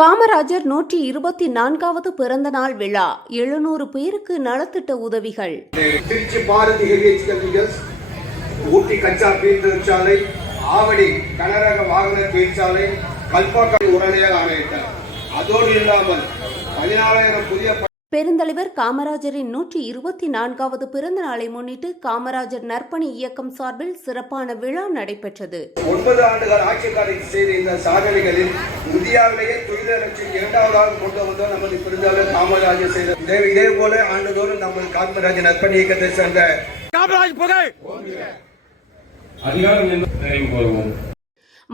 காமராஜர் 124வது பிறந்த நாள் விழா 700 பேருக்கு நலத்திட்ட உதவிகள். திருச்சி பாரதி ஹெரிடேஜ் கல்விகள், ஊட்டி கச்சா பீர் தொழிற்சாலை, ஆவடி கனரக வாகன தொழிற்சாலை, கல்பாக்கம் உடனடியாக ஆணையிட்டார். அதோடு இல்லாமல் 14,000 புதிய பெருந்தலைவர் காமராஜரின் 124வது பிறந்த நாளை முன்னிட்டு காமராஜர் நற்பணி இயக்கம் சார்பில் சிறப்பான விழா நடைபெற்றது. 9 ஆண்டுகள் ஆட்சிக்காரர்கள் செய்த இந்த சாதனைகளில் இந்தியாவிலேயே தொழிலரசின் 2வது கொண்டு வந்தோம் நமது பெருந்தலைவர் காமராஜர் செய்த. இதே போல ஆண்டுதோறும் நமது காமராஜர் நற்பணி இயக்கத்தை சேர்ந்த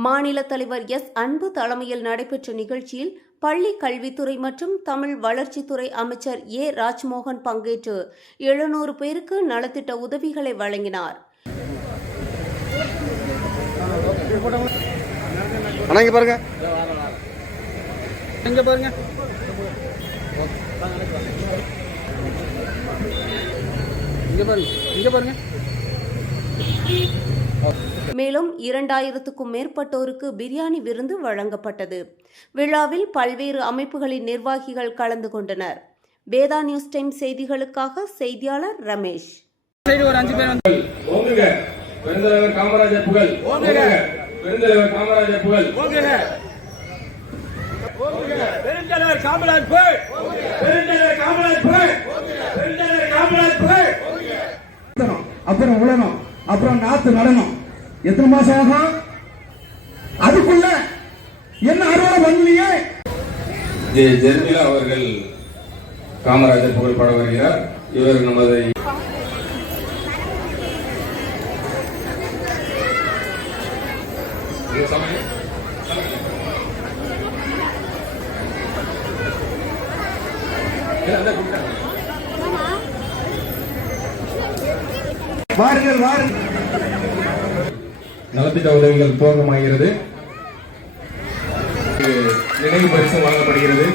மாநில தலைவர் எஸ். அன்பு தலைமையில் நடைபெற்ற நிகழ்ச்சியில் பள்ளி கல்வித்துறை மற்றும் தமிழ் வளர்ச்சித்துறை அமைச்சர் ஏ. ராஜ்மோகன் பங்கேற்று 700 பேருக்கு நலத்திட்ட உதவிகளை வழங்கினார். மேலும் 2000க்கும் மேற்பட்டோருக்கு பிரியாணி விருந்து வழங்கப்பட்டது. விழாவில் பல்வேறு அமைப்புகளின் நிர்வாகிகள் கலந்து கொண்டனர். வேதா நியூஸ் டைம் செய்திகளுக்காக செய்தியாளர் ரமேஷ். அப்புறம் உலகம், அப்புறம் நாத்து நடனம். எத்தனை மாசம் ஆகும்? அதுக்குள்ள என்ன அறுவடை பண்ணுவீங்க? ஜெர்மிலா அவர்கள் காமராஜர் புகழ்பாட வருகிறார். இவர் நமது வாருங்கள் வாருங்கள். நலத்திட்ட உதவிகள் துவக்கமாகிறது. நினைவு பரிசு வழங்கப்படுகிறது.